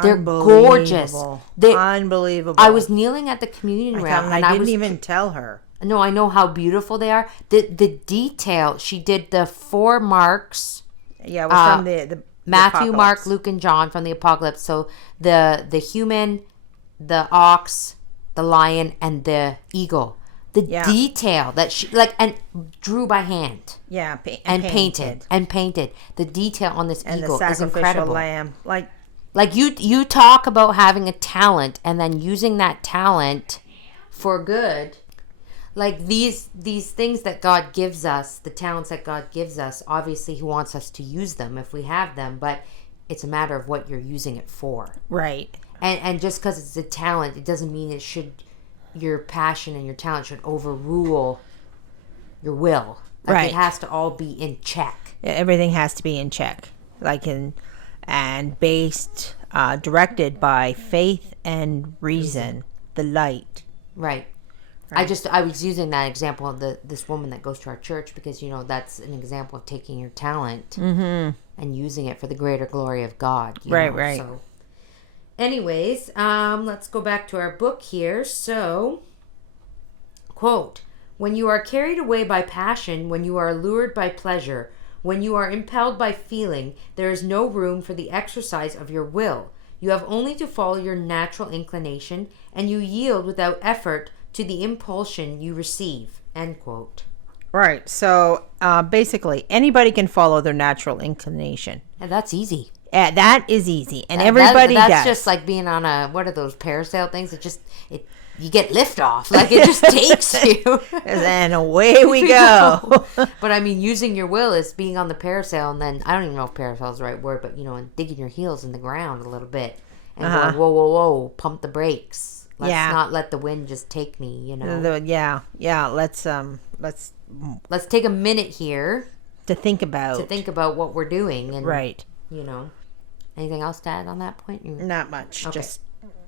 They're gorgeous. Unbelievable. I was kneeling at the communion rail and I didn't even tell her. No, I know how beautiful they are. The detail, she did the 4 marks. Yeah, it was from the Matthew, Apocalypse. Mark, Luke, and John from the Apocalypse. So the human, the ox, the lion, and the eagle. The detail that she and drew by hand. Yeah, and painted. The detail on this and eagle the is sacrificial incredible. lamb, Like you talk about having a talent and then using that talent for good. Like these things that God gives us, the talents that God gives us, obviously he wants us to use them if we have them, but it's a matter of what you're using it for. right. And just because it's a talent, it doesn't mean your passion and your talent should overrule your will. Like Right. it has to all be in check. Everything has to be in check, and based, directed by faith and reason, the light. Right. I was using that example of this woman that goes to our church because, you know, that's an example of taking your talent and using it for the greater glory of God. You know? Right. So, anyways, let's go back to our book here. So, quote, "When you are carried away by passion, when you are lured by pleasure, when you are impelled by feeling, there is no room for the exercise of your will. You have only to follow your natural inclination, and you yield without effort to the impulsion you receive." End quote. Right. So basically, anybody can follow their natural inclination. And that's easy. That is easy, and everybody that's does. just like being on what are those parasail things? You get lift off. Like it just takes you. And then away we go. But I mean, using your will is being on the parasail, and then I don't even know if parasail is the right word, but you know, and digging your heels in the ground a little bit and going, whoa, whoa, whoa, pump the brakes. Let's not let the wind just take me. You know. Yeah. Let's take a minute here to think about what we're doing, and right. You know, anything else to add on that point? Not much. Okay. Just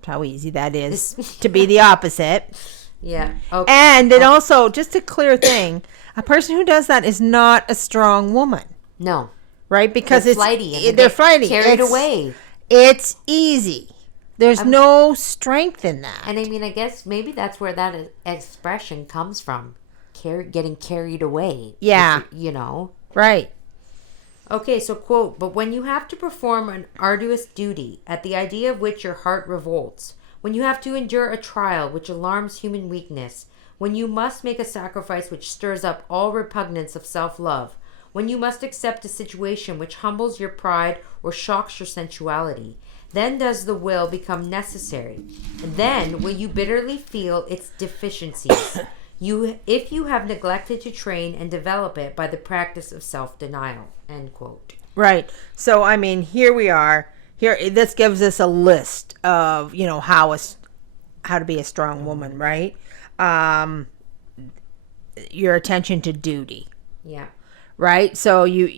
how easy that is to be the opposite. Yeah. Okay. And it also, just a clear thing, a person who does that is not a strong woman. No. Right? Because they're flighty. They're flighty. Carried away. It's easy. There's no strength in that. And I mean, I guess maybe that's where that expression comes from. Getting carried away. Yeah. You know. Right. Okay, so quote, "But when you have to perform an arduous duty, at the idea of which your heart revolts, when you have to endure a trial which alarms human weakness, when you must make a sacrifice which stirs up all repugnance of self-love, when you must accept a situation which humbles your pride or shocks your sensuality, then does the will become necessary. Then will you bitterly feel its deficiencies, if you have neglected to train and develop it by the practice of self-denial." End quote. Right. So, I mean, here we are. This gives us a list of, you know, how to be a strong woman, right? Your attention to duty. Yeah. Right? So you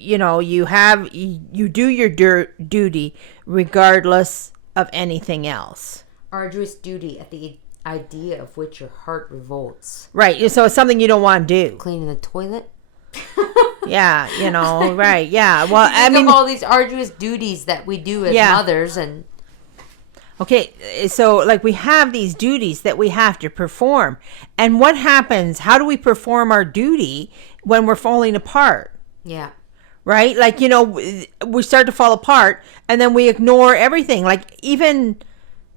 do your duty regardless of anything else. Arduous duty at the idea of which your heart revolts. Right. So it's something you don't want to do. Cleaning the toilet. Yeah, you know, right. Yeah. Well, I mean, all these arduous duties that we do as mothers, and okay, so like we have these duties that we have to perform. And what happens? How do we perform our duty when we're falling apart? Yeah. Right? Like, you know, we start to fall apart and then we ignore everything. Like even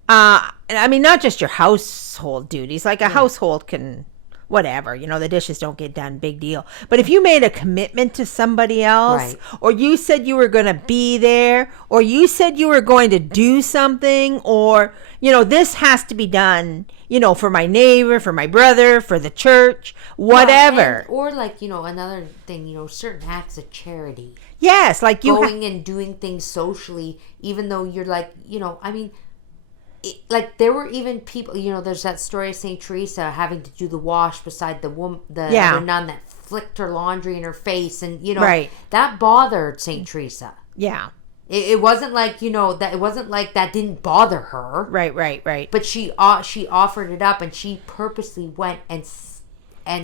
I mean, not just your household duties. Like a household can whatever, the dishes don't get done, big deal. But if you made a commitment to somebody else, Right. or you said you were going to be there, or you said you were going to do something, or, this has to be done, for my neighbor, for my brother, for the church, whatever. Or like, another thing, certain acts of charity. Yes, like you Going and doing things socially, even though you're like, like there were even people, there's that story of Saint Teresa having to do the wash beside the woman, the other nun that flicked her laundry in her face, and Right. that bothered Saint Teresa. Yeah. It wasn't like that. It wasn't like that didn't bother her. Right. But she offered it up, and she purposely went and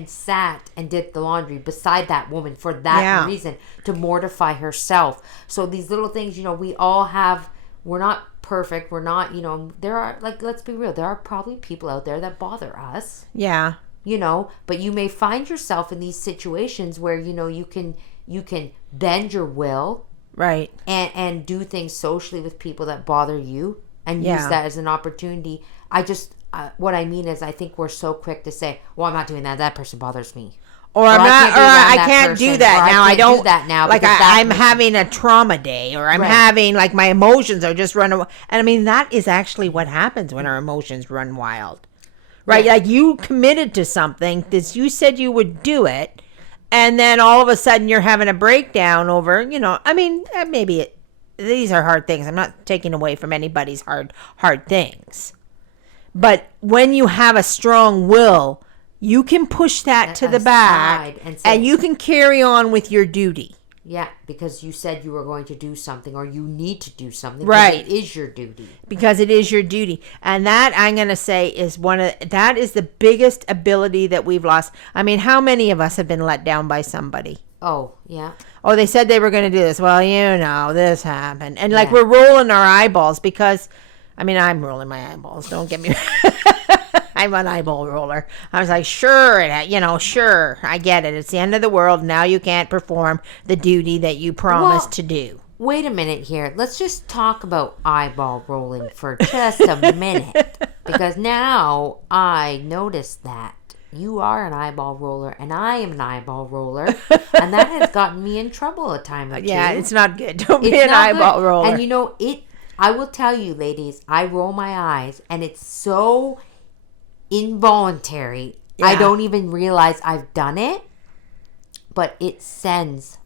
sat and did the laundry beside that woman for that reason, to mortify herself. So these little things, we all have. We're not perfect. We're not, there are, like, let's be real. There are probably people out there that bother us. Yeah. But you may find yourself in these situations where, you can bend your will. Right. And do things socially with people that bother you, and use that as an opportunity. What I mean is, I think we're so quick to say, well, I'm not doing that. That person bothers me. Or I can't do that now. I don't do that now. Like I'm having a trauma day, or I'm having, like, my emotions are just running. And I mean, that is actually what happens when our emotions run wild, right? Yeah. Like, you committed to something, this, you said you would do it, and then all of a sudden you're having a breakdown over, I mean, maybe these are hard things. I'm not taking away from anybody's hard things. But when you have a strong will, you can push that to the back, and you can carry on with your duty. Yeah, because you said you were going to do something, or you need to do something. Right. Because it is your duty. Because it is your duty. And that, I'm going to say, is that is the biggest ability that we've lost. I mean, how many of us have been let down by somebody? Oh, yeah. Oh, they said they were going to do this. Well, this happened. And like, we're rolling our eyeballs because, I mean, I'm rolling my eyeballs. Don't get me I'm an eyeball roller. I was like, sure, I get it. It's the end of the world. Now you can't perform the duty that you promised to do. Wait a minute here. Let's just talk about eyeball rolling for just a minute. Because now I noticed that you are an eyeball roller, and I am an eyeball roller. And that has gotten me in trouble a time or two. Yeah, it's not good. Don't be an eyeball roller. And I will tell you, ladies, I roll my eyes, and it's so involuntary. Yeah. I don't even realize I've done it, but it sends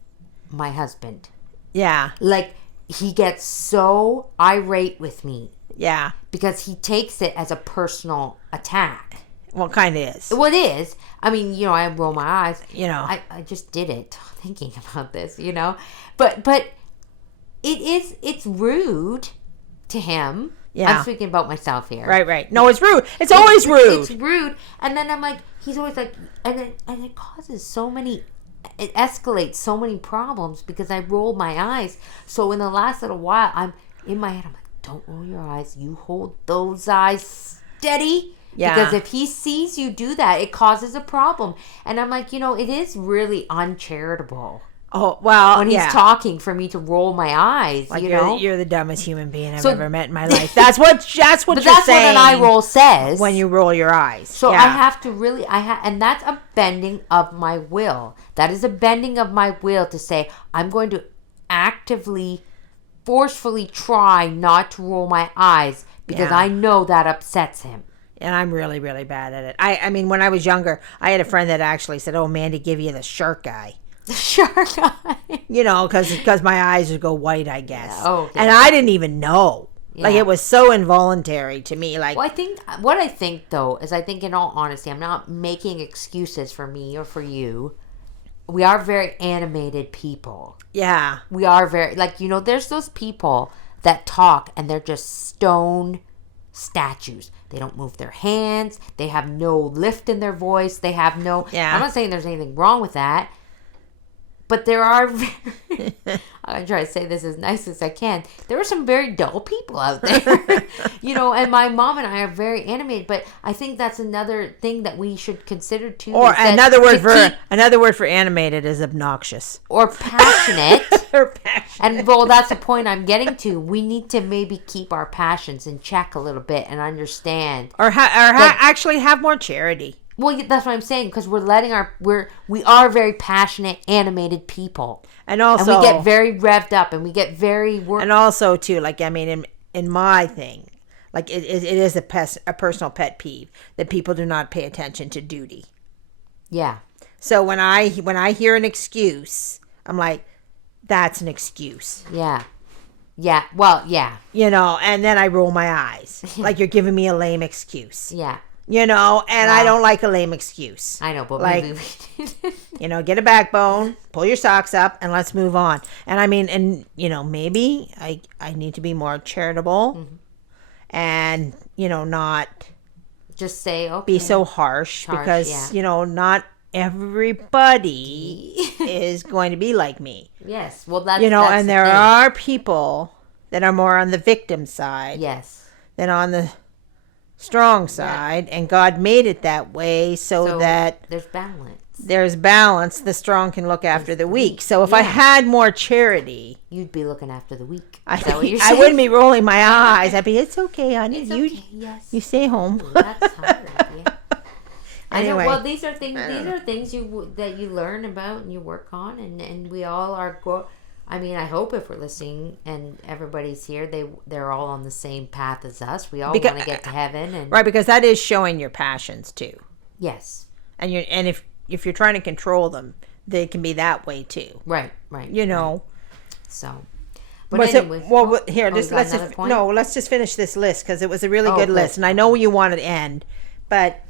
my husband. Yeah. Like, he gets so irate with me. Yeah. Because he takes it as a personal attack. Well, kind of is. Well, it is. I mean, I roll my eyes. I just did it thinking about this, But it's rude to him. Yeah. I'm speaking about myself here. Right. No, it's rude. It's always rude. It's rude. And then I'm like, he's always like, and it causes it escalates so many problems because I roll my eyes. So in the last little while, I'm in my head, I'm like, don't roll your eyes. You hold those eyes steady. Yeah. Because if he sees you do that, it causes a problem. And I'm like, it is really uncharitable. Oh, well, when he's talking, for me to roll my eyes, like, you're the dumbest human being I've ever met in my life. That's what but you're that's saying. That's what an eye roll says. When you roll your eyes. So I have to really, and that's a bending of my will. That is a bending of my will to say, I'm going to actively, forcefully try not to roll my eyes because I know that upsets him. And I'm really, really bad at it. I mean, when I was younger, I had a friend that actually said, "Oh, Mandy, give you the shark eye." The shark eye. Because my eyes would go white, I guess. Yeah, okay. And I didn't even know. Yeah. Like, it was so involuntary to me. Like, well, what I think though is, in all honesty, I'm not making excuses for me or for you. We are very animated people. Yeah. We are very, there's those people that talk and they're just stone statues. They don't move their hands. They have no lift in their voice. They have no... Yeah. I'm not saying there's anything wrong with that. But there are... I'm trying to say this as nice as I can. There are some very dull people out there. And my mom and I are very animated. But I think that's another thing that we should consider too. Or another word for animated is obnoxious. Or passionate. And well, that's the point I'm getting to. We need to maybe keep our passions in check a little bit and understand. Or actually have more charity. Well, that's what I'm saying, because we are very passionate, animated people. And also, and we get very revved up, and we get very and also too, like, I mean, in my thing, like it is a personal pet peeve that people do not pay attention to duty. Yeah. So when I hear an excuse, I'm like, that's an excuse. Yeah. Yeah. Well, yeah. You know, and then I roll my eyes, like, you're giving me a lame excuse. Yeah. You know, and I don't like a lame excuse. I know, but like, maybe we did. You know, get a backbone, pull your socks up, and let's move on. And I mean, and, you know, maybe I need to be more charitable and, you know, not just say, okay. Be so harsh because, you know, not everybody is going to be like me. Yes. Well, that's, you know, that's and there are people that are more on the victim side. Yes. Than on the strong side, and God made it that way so that there's balance. The strong can look after the weak. So if I had more charity, you'd be looking after the weak. I wouldn't be rolling my eyes. I'd be, it's okay, honey. It's okay. Yes. You stay home. Ooh, that's hard. Yeah. Anyway, I know. Well, these are things that you learn about and you work on, and we all are. I mean, I hope if we're listening and everybody's here, they're all on the same path as us. We all want to get to heaven, and right, because that is showing your passions too. Yes, and if you're trying to control them, they can be that way too. Right. You know. Right. So, but anyway, let's just finish this list because it was a really good list, and I know you wanted to end, but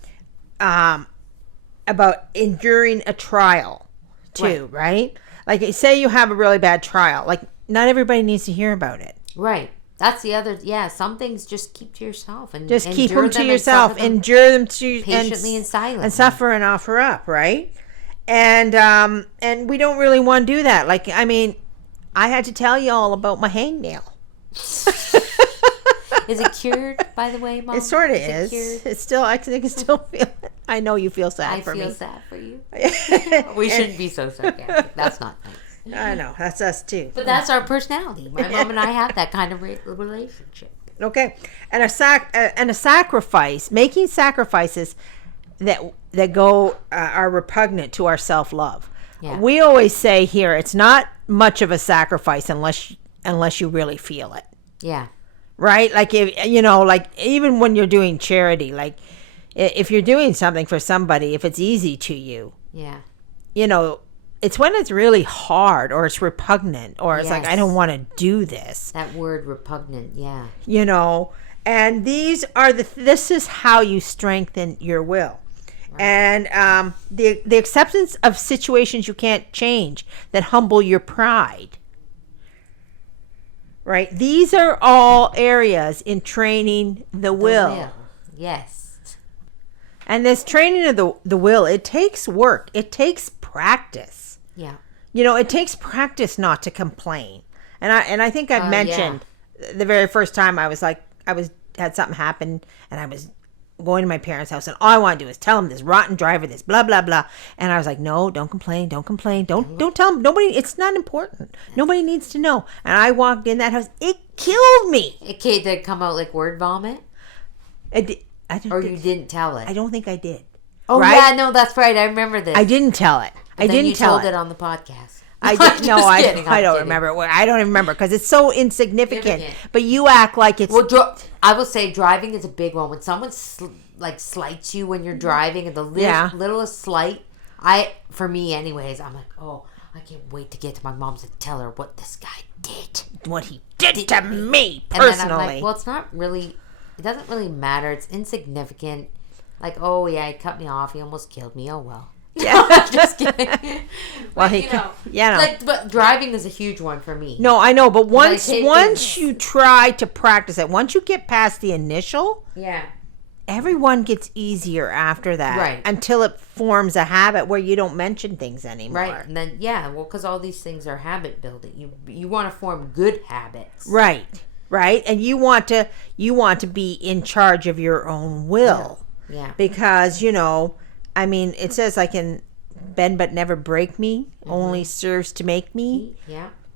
about enduring a trial too, right? Like, say you have a really bad trial. Like, not everybody needs to hear about it. Right. That's the other. Yeah, some things just keep to yourself and just keep them to yourself. Endure them to patiently and silently, and suffer and offer up. Right. And we don't really want to do that. Like, I mean, I had to tell you all about my hangnail. Is it cured, by the way, Mom? It sort of is. It's still, I can still feel it. I know you feel sad for me. I feel sad for you. We shouldn't be so sarcastic. That's not nice. I know. That's us too. But that's our personality. My mom and I have that kind of relationship. Okay. And a sacrifice, making sacrifices that go are repugnant to our self-love. Yeah. We always say here, it's not much of a sacrifice unless you really feel it. Yeah. Right? Like, if, you know, like, even when you're doing charity, like, if you're doing something for somebody, if it's easy to you, yeah, you know, it's when it's really hard or it's repugnant or it's like, I don't want to do this. That word repugnant, yeah. You know, and this is how you strengthen your will. Right. And the acceptance of situations you can't change that humble your pride. Right? These are all areas in training the will. Yes. And this training of the will, it takes work. It takes practice. Yeah. You know, it takes practice not to complain. And I think I've mentioned the very first time I had something happen and I was going to my parents' house and all I want to do is tell them this rotten driver, this blah, blah, blah. And I was like, no, don't complain. Don't tell them. Nobody, it's not important. Nobody needs to know. And I walked in that house. It killed me. Did it come out like word vomit? You didn't tell it? I don't think I did. Oh, right? Yeah, no, that's right. I remember this. I didn't tell it. But you told it on the podcast. I don't remember. I don't even remember because it's so insignificant. But you act like it's. Well, I will say driving is a big one. When someone slights you when you're driving, and the littlest slight, for me anyways, I'm like, oh, I can't wait to get to my mom's and tell her what this guy did. What he did to me personally. And then I'm like, well, it's not really. It doesn't really matter. It's insignificant. Like, oh yeah, he cut me off. He almost killed me. Oh well. Yeah, just kidding. Well, but driving is a huge one for me. No, I know, but once you try to practice it, once you get past the initial, everyone gets easier after that, right? Until it forms a habit where you don't mention things anymore, right? And then because all these things are habit building. You want to form good habits, right? And you want to be in charge of your own will, because you know. I mean, it says I can bend but never break me, only serves to make me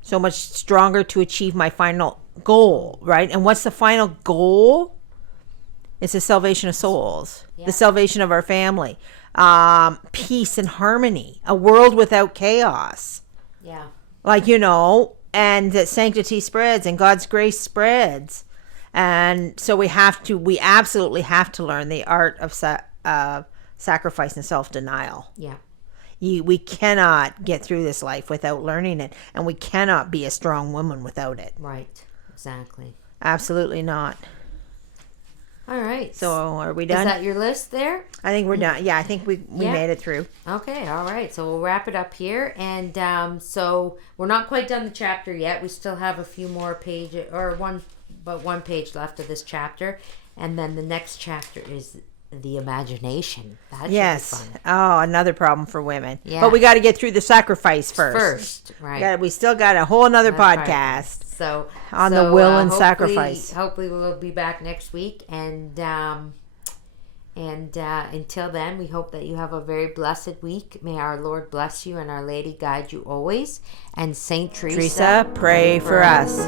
so much stronger to achieve my final goal, right? And what's the final goal? It's the salvation of souls, the salvation of our family. peace and harmony, a world without chaos. Yeah. Like, and that sanctity spreads and God's grace spreads. And so we absolutely have to learn the art of sacrifice and self-denial. Yeah. We cannot get through this life without learning it, and we cannot be a strong woman without it. Right. Exactly. Absolutely not. All right. So are we done? Is that your list there? I think we're done. Yeah, I think we Yeah. made it through. Okay, all right. So we'll wrap it up here. And so we're not quite done the chapter yet. We still have a few more pages, or one page left of this chapter. And then the next chapter is the imagination. That should Yes. be fun. Oh, another problem for women. Yeah. But we got to get through the sacrifice first. First, right. We still got a whole another That's right. podcast. So On the will and hopefully- sacrifice. Hopefully we'll be back next week. And until then, we hope that you have a very blessed week. May our Lord bless you and Our Lady guide you always. And Saint Teresa, pray for us.